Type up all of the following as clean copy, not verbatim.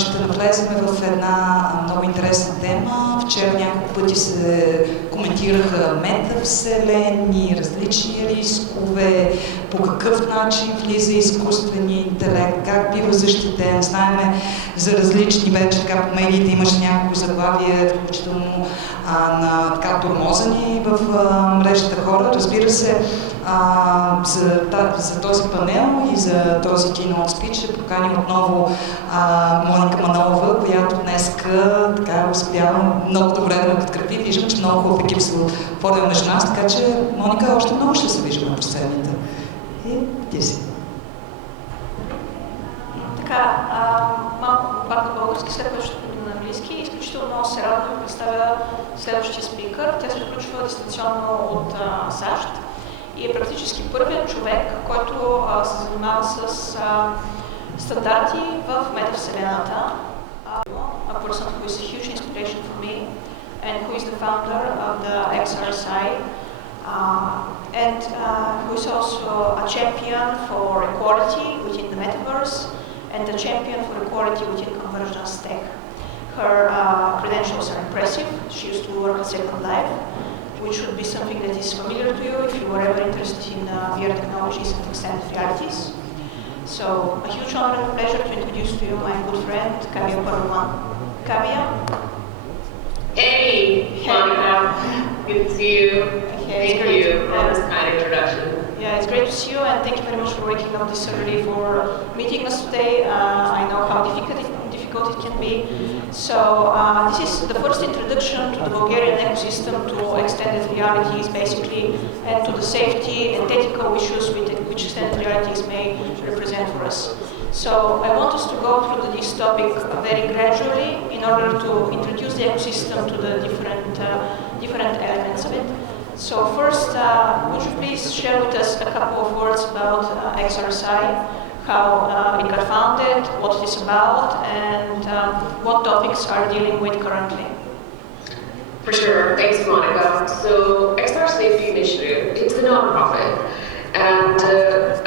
ще навлезем в една много интересна тема. Вчера няколко пъти се коментираха метавселени, различни рискове, по какъв начин влиза изкуствения интелект, как бива защитен. Знаеме за различни, вече така по медиите имаше няколко заглавия, включително на така тормозани в мрежата хора. Разбира се, за този панел и за този Keynote speech ще поканим отново Моника Манолова, която днеска така успява много добре да ме подкрепи. Виждам, че много хубав екип се отворил между нас, така че Моника още много ще се виждаме по сцената. И ти си. Така, малко пак на български, след което ще бъде на английски. Изключително много се радвам да представя следващия спикър. Тя се включва дистанционно от САЩ и е практически първият човек, който се занимава с стандарти в метавселената. A person who is a huge inspiration for me and who is the founder of the XRSI and who is also a champion for equality within the Metaverse and a champion for equality within convergence tech. Her credentials are impressive. She used to work at Second Life, which should be something that is familiar to you if you were ever interested in VR technologies and extended realities. So, a huge honor and pleasure to introduce to you my good friend, Kavya Paraman. Kavya? Hey, Monica. Good to see you. Okay, thank you for this kind introduction. Yeah, it's great to see you, and thank you very much for waking up this early for meeting us today. I know how difficult it can be. So this is the first introduction to the Bulgarian ecosystem to extended realities, basically, and to the safety and ethical issues which extended realities may represent for us. So I want us to go through this topic very gradually in order to introduce the ecosystem to the different elements of it. So first, would you please share with us a couple of words about XRSI, how it got founded, what it is about, and what topics are dealing with currently? For sure. Thanks, Monica. So XR Safety Initiative, it's a nonprofit. And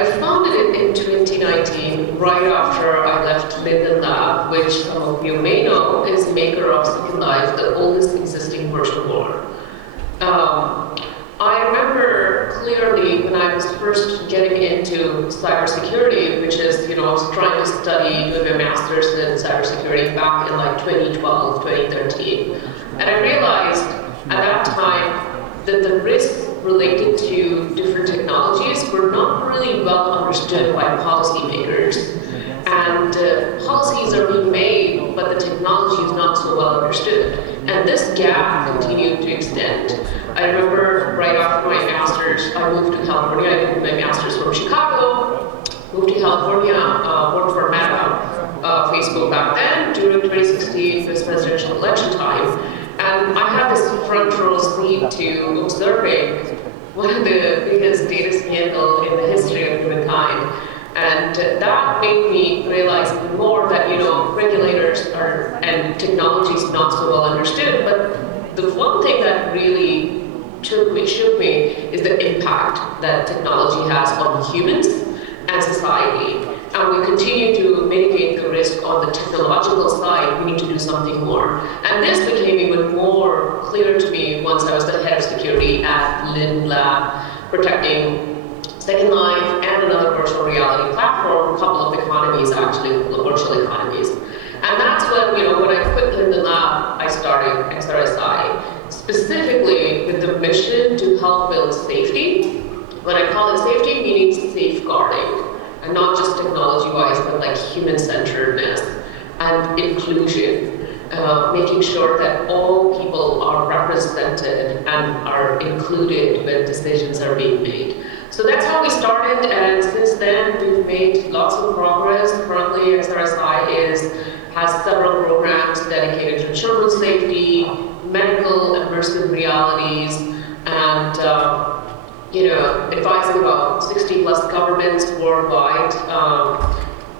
I founded it in 2019, right after I left Linden Lab, which some of you may know is maker of Second Life, the oldest existing virtual world. I remember clearly when I was first getting into cybersecurity, which is, I was trying to study with a master's in cybersecurity back in like 2012, 2013. And I realized at that time that the risks related to different technologies were not really well understood by policymakers. And policies are being made, but the technology is not so well understood. And this gap continued to extend. I remember right after my master's, I moved to California. I did my master's from Chicago, moved to California, worked for Meta, Facebook back then, during 2016 this presidential election time. And I had this front row seat to observing one of the biggest data scandals in the history of humankind. And that made me realize even more that, regulators and technology is not so well understood. But the one thing that really shook me is the impact that technology has on humans and society. And we continue to mitigate the risk on the technological side. We need to do something more. And this became even more clear to me once I was the head of security at Linden Lab, protecting Second Life and another virtual reality platform, a couple of economies actually, virtual economies. And that's when I quit Linden Lab, I started XRSI, specifically with the mission to help build safety. When I call it safety, meaning safeguarding, and not just technology-wise, but like human-centeredness and inclusion, making sure that all people are represented and are included when decisions are being made. So that's how we started, and since then we've made lots of progress. Currently, XRSI has several programs dedicated to children's safety, medical immersive realities, and advising about 60 plus governments worldwide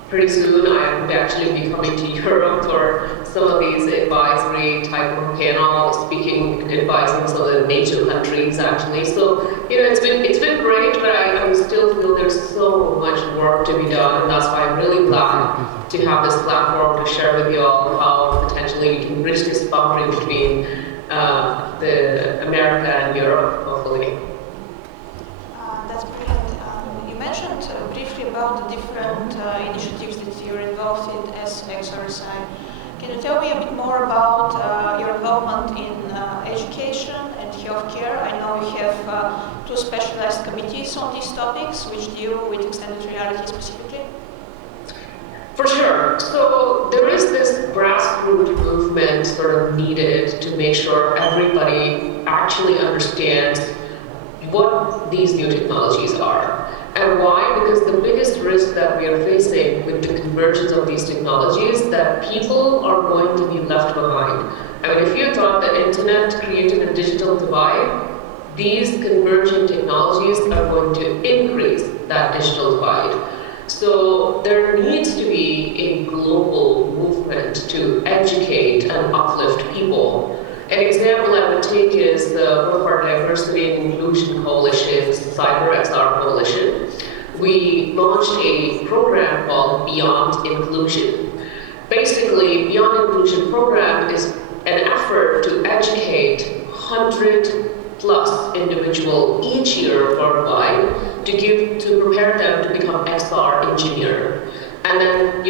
pretty soon I would actually be coming to Europe for some of these advisory type of panel, advising some of the NATO countries actually. So, it's been great, but I still feel there's so much work to be done, and that's why I'm really glad to have this platform to share with you all how potentially we can bridge this boundary between the America and Europe, hopefully. That's brilliant. You mentioned briefly about the different initiatives that you're involved in as XRSI. Can you tell me a bit more about your involvement in education and healthcare? I know you have 2 specialized committees on these topics, which deal with extended reality specifically. For sure. So there is this grassroots movement sort of needed to make sure everybody actually understands what these new technologies are. And why? Because the biggest risk that we are facing with the convergence of these technologies is that people are going to be left behind. I mean, if you thought the internet created a digital divide, these converging technologies are going to increase that digital divide. So there needs to be a global movement to educate and uplift people. An example I would take is one of our diversity and inclusion coalitions, CyberXR Coalition. We launched a program called Beyond Inclusion. Basically, Beyond Inclusion program is an effort to educate 100+ individuals each year worldwide to prepare them to become XR engineer. And then,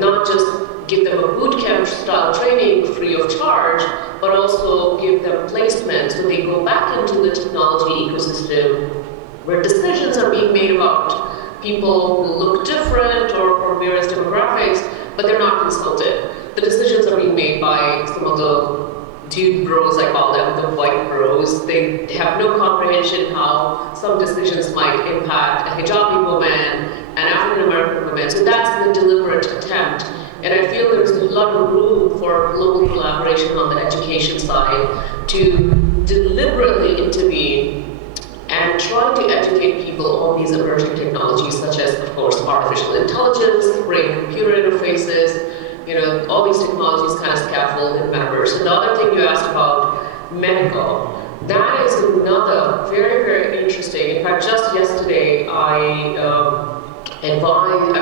not just give them a bootcamp style training free of charge, but also give them placement so they go back into the technology ecosystem where decisions are being made about people who look different or from various demographics, but they're not consulted. The decisions are being made by some of the dude bros, I call them, the white bros. They have no comprehension how some decisions might impact a hijabi woman, an African American woman. So that's the deliberate attempt. And I feel there's a lot of room for global collaboration on the education side to deliberately intervene and try to educate people on these emerging technologies, such as, of course, artificial intelligence, brain-computer interfaces, all these technologies kind of scaffold in Metaverse. And the other thing you asked about, medical, that is another very, very interesting. In fact, just yesterday, I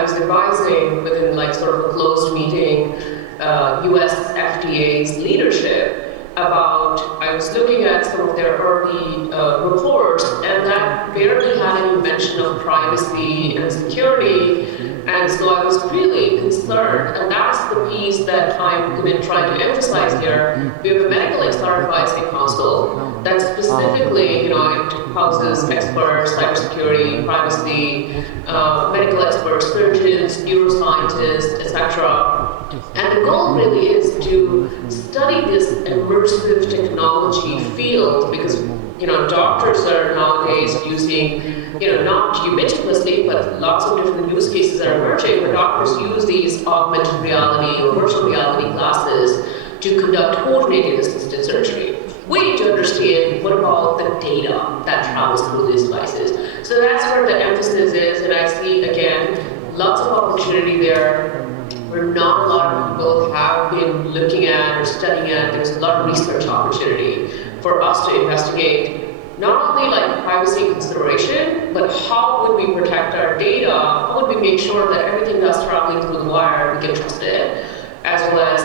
was advising within sort of a closed meeting, US FDA's leadership about, I was looking at some of their early reports, and that barely had any mention of privacy and security. And so I was really concerned, and that's the piece that I'm going to try to emphasize here. We have a medical XR advisory council that specifically, it houses experts, cybersecurity, privacy, medical experts, surgeons, neuroscientists, etc. And the goal really is to study this immersive technology field because, doctors are nowadays using, not ubiquitously, but lots of different use cases are emerging where doctors use these augmented reality or virtual reality glasses to conduct coordinated assisted surgery. We need to understand what about the data that travels through these devices. So that's where the emphasis is, and I see, again, lots of opportunity there where not a lot of people have been looking at or studying at. There's a lot of research opportunity for us to investigate not only privacy consideration, but how would we protect our data? How would we make sure that everything that's traveling through the wire we can trust it? As well as,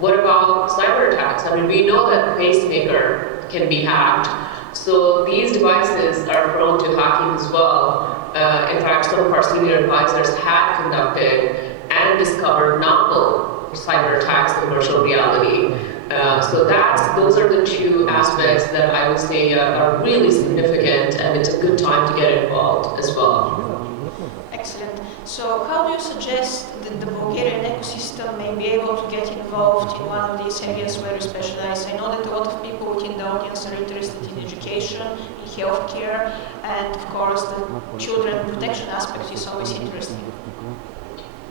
what about cyber attacks? I mean, we know that the pacemaker can be hacked, so these devices are prone to hacking as well. In fact, some of our senior advisors had conducted and discovered novel cyber attacks in virtual reality. So those are the 2 aspects that I would say are really significant, and it's a good time to get involved as well. Excellent. So how do you suggest that the Bulgarian ecosystem may be able to get involved in one of these areas where you specialize? I know that a lot of people within the audience are interested in education, in healthcare, and of course the children protection aspect is always interesting.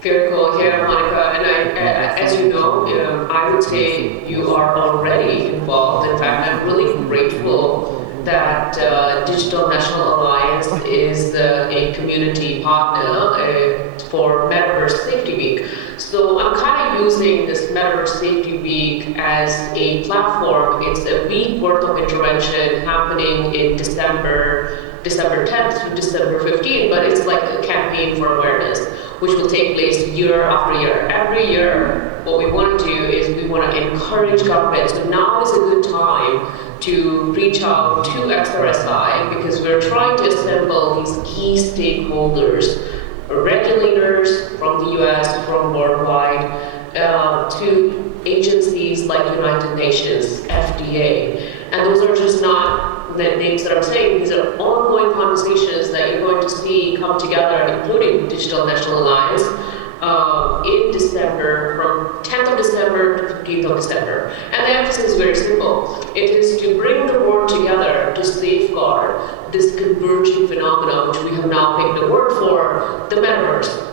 Very cool. Yeah, Monica, and as you know, I would say you are already involved. In fact, I'm really grateful that Digital National Alliance is a community partner for Metaverse Safety Week. So I'm kind of using this Metaverse Safety Week as a platform. It's a week worth of intervention happening in December 10th to December 15th, but it's like a campaign for awareness, which will take place year after year. Every year, what we want to do is we want to encourage governments. So now is a good time to reach out to XRSI because we're trying to assemble these key stakeholders, regulators from the US, from worldwide, to agencies like United Nations, FDA. And those are just not the names that I'm saying. These are ongoing conversations that you're going to see come together, including Digital National Alliance, in December, from 10th of December to 15th of December. And the emphasis is very simple. It is to bring the world together to safeguard this converging phenomenon, which we have now picked a word for, the Metaverse.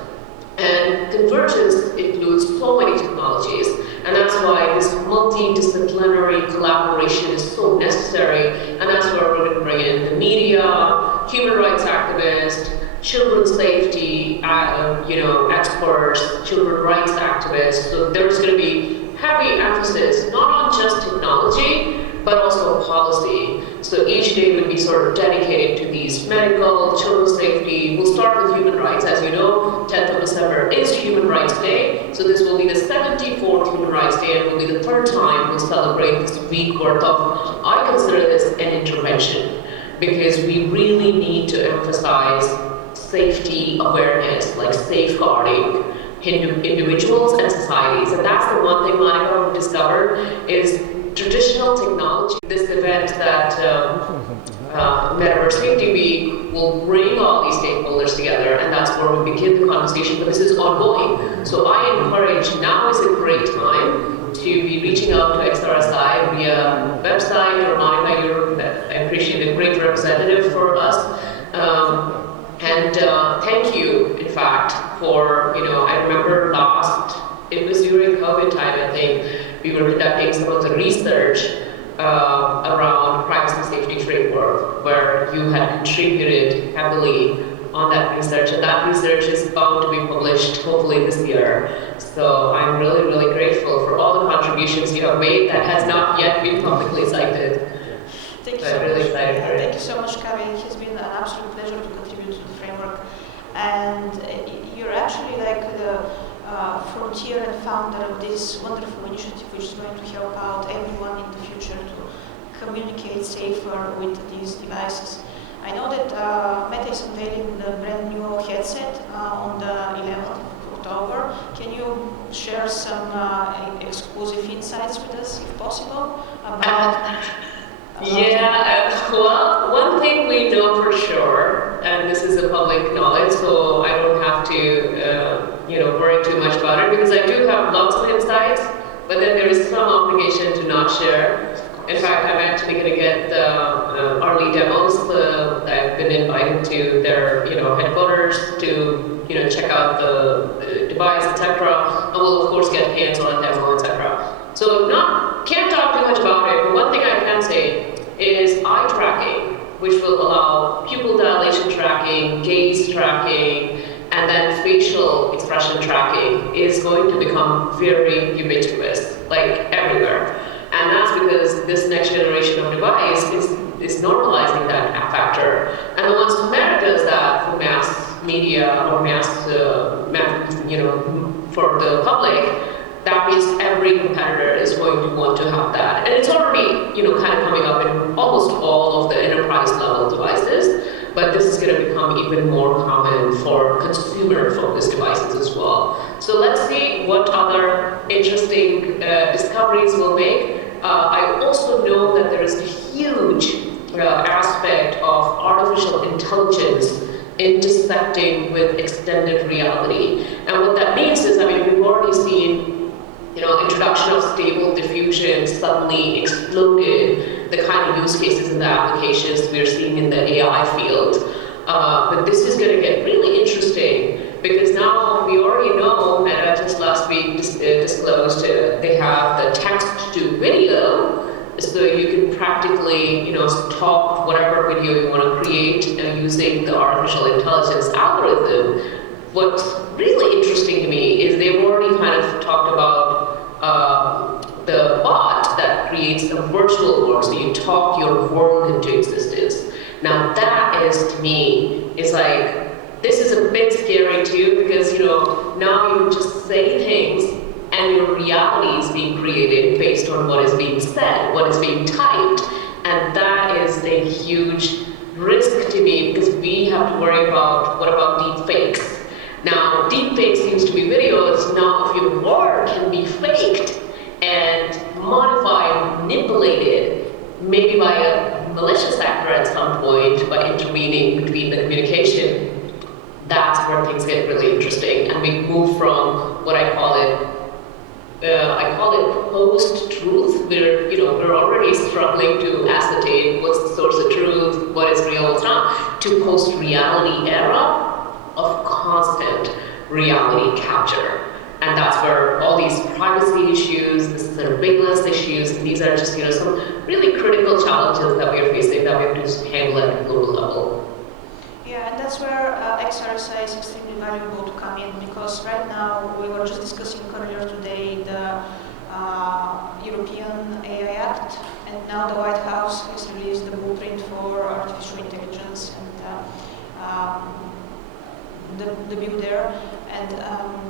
And convergence includes so many technologies, and that's why this multidisciplinary collaboration is so necessary, and that's where we're going to bring in the media, human rights activists, children's safety, experts, children's rights activists. So there's going to be heavy emphasis, not on just technology, but also policy. So each day will be sort of dedicated to these medical, children's safety. We'll start with human rights. As you know, 10th of December is Human Rights Day. So this will be the 74th Human Rights Day, and will be the third time we'll celebrate this week worth of, I consider this an intervention, because we really need to emphasize safety awareness, like safeguarding individuals and societies. And that's the one thing Monica we've discovered is traditional technology. This event that Metaverse Safety Week will bring all these stakeholders together, and that's where we begin the conversation, but this is ongoing. So I encourage, now is a great time to be reaching out to XRSI via website, or Monica, you're, I appreciate a great representative for us. And thank you, in fact, for, I remember it was during COVID time, I think, we were conducting some of the research around privacy safety framework, where you had contributed heavily on that research, and that research is bound to be published hopefully this year. So I'm really, really grateful for all the contributions you have made that has not yet been publicly cited. Thank you so much. Thank you so much, Kavi. It has been an absolute pleasure to contribute to the framework. And you're actually like the frontier and founder of this wonderful initiative, which is going to help out everyone in the future to communicate safer with these devices. I know that Meta is unveiling the brand new headset on the 11th of October. Can you share some exclusive insights with us, if possible, about well, one thing we know for sure, and this is a public knowledge, so I don't have to, worry too much about it, because I do have lots of insights, but then there is some obligation to not share. In fact, I'm actually going to get early demos. I've been invited to their, headquarters to, check out the device, etc. And we'll of course get hands-on demo, etc. So can't talk too much about it, but one thing I can say is eye tracking, which will allow pupil dilation tracking, gaze tracking, and then facial expression tracking is going to become very ubiquitous, like everywhere. And that's because this next generation of device is normalizing that factor. And once Meta does that for mass media or for the public, that means every competitor is going to want to have that. And it's already, kind of coming up in almost all of the enterprise level devices, but this is going to become even more common for consumer-focused devices as well. So let's see what other interesting discoveries we'll make. I also know that there is a huge aspect of artificial intelligence intersecting with extended reality. And what that means is, we've already seen introduction of stable diffusion suddenly exploded the kind of use cases and the applications we're seeing in the AI field. But this is going to get really interesting, because now we already know, Meta just last week disclosed they have the text to video, so you can practically stop whatever video you want to create using the artificial intelligence algorithm. What's really interesting to me is they've already kind of talked about the bot that creates a virtual world. So you talk your world into existence. Now that is, to me, is like, this is a bit scary too, because now you just say things and your reality is being created based on what is being said, what is being typed. And that is a huge risk to me, because we have to worry about, what about deep fakes? Now, deep fakes used to be videos. Now, if your word can be faked and modified, manipulated, maybe by a malicious actor at some point, by intervening between the communication, that's where things get really interesting. And we move from what I call it post-truth, where we're already struggling to ascertain what's the source of truth, what is real, what's not, to post-reality era of constant reality capture. And that's where all these privacy issues, the surveillance issues, and these are just some really critical challenges that we are facing that we have to just handle at a global level. Yeah, and that's where XRSI is extremely valuable to come in, because right now, we were just discussing earlier today the European AI Act, and now the White House has released the blueprint for artificial intelligence and the bill there. And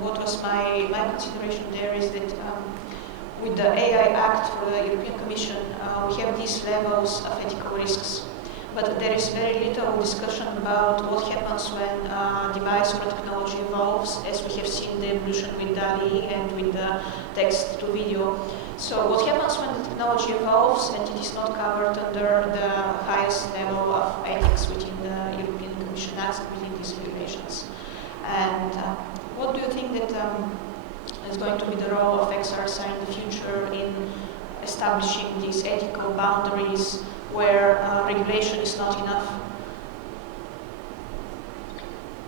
what was my consideration there is that with the AI Act for the European Commission, we have these levels of ethical risks. But there is very little discussion about what happens when a device or a technology evolves, as we have seen the evolution with DALL-E and with the text to video. So what happens when the technology evolves and it is not covered under the highest level of ethics within the European Commission Act, within these regulations? And what do you think that is going to be the role of XRSI in the future in establishing these ethical boundaries where regulation is not enough?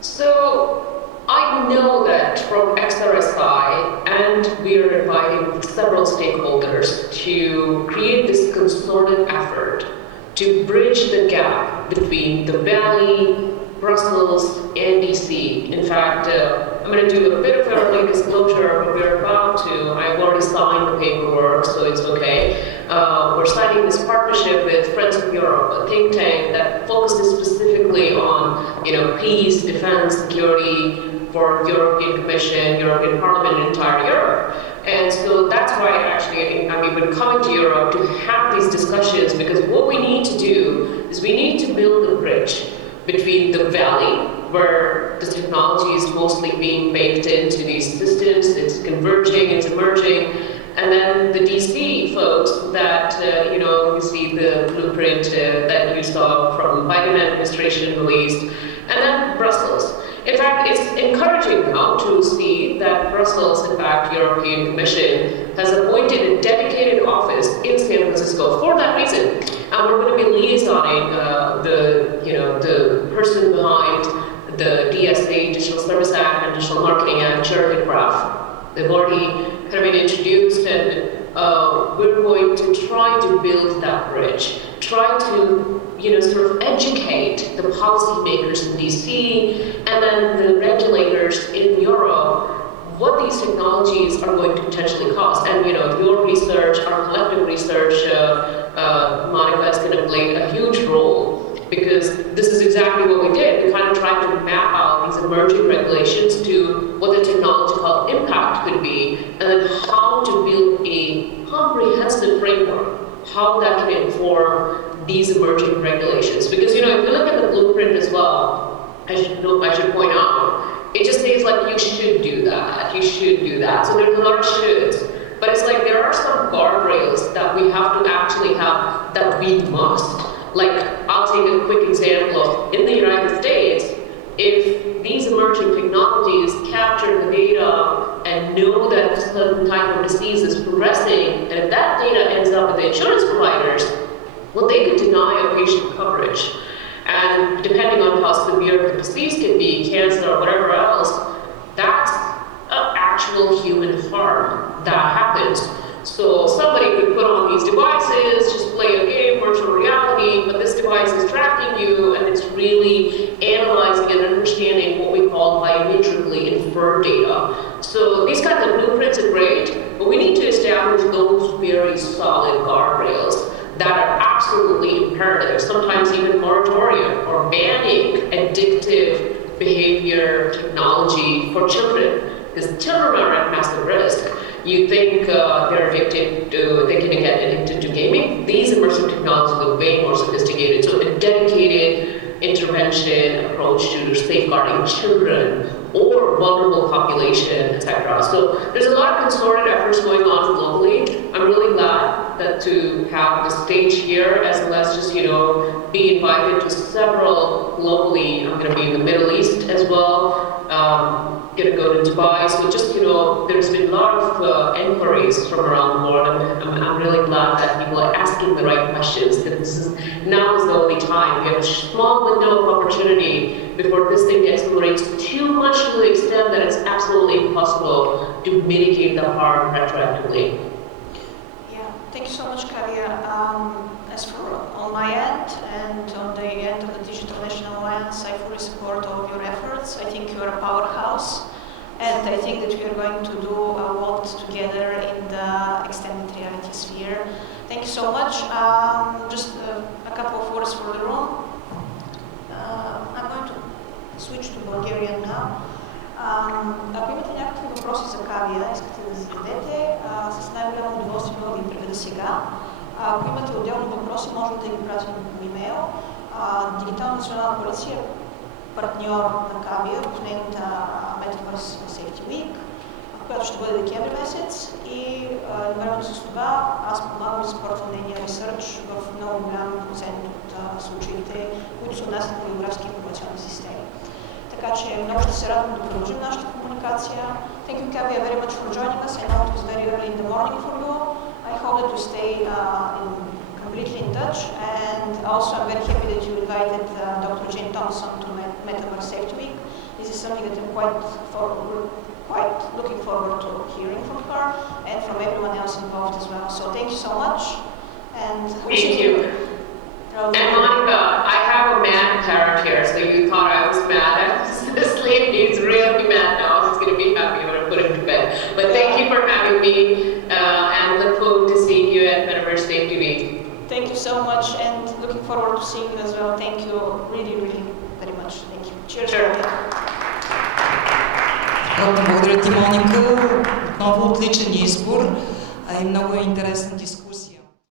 So I know that from XRSI, and we are inviting several stakeholders to create this concerted effort to bridge the gap between the Valley, Brussels, and DC. In fact, I'm going to do a bit of early disclosure, but we're about to. I've already signed the paperwork, so it's okay. We're signing this partnership with Friends of Europe, a think tank that focuses specifically on, peace, defense, security for European Commission, European Parliament, and entire Europe. And so that's why I've been coming to Europe to have these discussions, because what we need to do is we need to build a bridge between the Valley, where the technology is mostly being baked into these systems, it's converging, it's emerging, and then the DC folks that, you see the blueprint that you saw from Biden administration released, and then Brussels. In fact, it's encouraging now to see that Brussels, in fact, European Commission, has appointed a dedicated office in San Francisco for that reason. And we're going to be liaisoning the person behind the DSA, Digital Service Act, and Digital Marketing Act, Jared Graff. They've already kind of been introduced, and we're going to try to build that bridge, try to sort of educate the policymakers in DC and then the regulators in Europe what these technologies are going to potentially cost. And your research, our collective research, Monica, is going to play a huge role, because this is exactly what we did. We kind of tried to map out these emerging regulations to what the technological impact could be, and then how to build a comprehensive framework, how that can inform these emerging regulations. Because if you look at the blueprint as well, I should point out, it just says like you should do that, you should do that. So there's a lot of shoulds, but it's like there are some guardrails that we have to actually have, that we must. Like, I'll take a quick example of, in the United States, if these emerging technologies capture the data and know that a certain type of disease is progressing, and if that data ends up with the insurance providers, well, they could deny a patient coverage. And depending on how severe the disease can be, cancer or whatever else, that's an actual human harm that happens. So somebody could put on these devices, just play a game, virtual reality, but this device device is tracking you and it's really analyzing and understanding what we call biometrically inferred data. So these kinds of blueprints are great, but we need to establish those very solid guardrails that are absolutely imperative, sometimes even moratorium or banning addictive behavior technology for children, because children are at massive risk. You think they're addicted to, they can get addicted to gaming. These immersive technologies are way more sophisticated. So a dedicated intervention approach to safeguarding children or vulnerable population, etc. So there's a lot of concerted efforts going on globally. I'm really glad that to have the stage here, as well as just, be invited to several globally. I'm going to be in the Middle East as well. Going to go to Dubai. So just, there's been a lot of inquiries from around the world. I'm really glad that people are asking the right questions. That now is the only time. We have a small window of opportunity before this thing accelerates too much to the extent that it's absolutely impossible to mitigate the harm retroactively. Yeah, thank you so much, Kavya. As for on my end and on the end of the Digital National Alliance, I fully support all of your efforts. I think you are a powerhouse, and I think that we are going to do a lot together in the extended reality sphere. Thank you so much. Just a couple of words for the room. I'm going to switch to Bulgarian now. Ако имате някакви въпроси за Кавия, искате да зададете, с най-голямо удоволствие мога да ги преведа сега. Ако имате отделни въпроси, можем да ги пратим по имейл. Дигитална национална коалиция е партньор на Кавия в нейната Metaverse Safety Week, която ще бъде декември месец, и едновременно с това аз помагам да съпортвам нейния ресърч в много голям процент от случаите, които се отнасят на географски информационни системи. Така че много ще се радвам да продължим нашата комуникация. Thank you, Kavya, very much for joining us. I know it was very early in the morning for you. I hope that you stay completely in touch, and also I'm very happy that you invited Dr. Jane Thompson to Metaverse Safety Week. This is something that I'm quite looking forward to hearing from her and from everyone else involved as well. So thank you so much. And thank you. And Monica, I have a mad parrot here, so you thought I was mad at sleep. He's really mad now. He's going to be happy when I put him to bed. But thank you for having me, and look forward to seeing you at Metaverse Safety Week. Thank you so much, and looking forward to seeing you as well. Thank you really, really very much. Thank you. Cheers. Sure. Благодаря ти, Моника. Отново отличен избор и много интересна дискусия.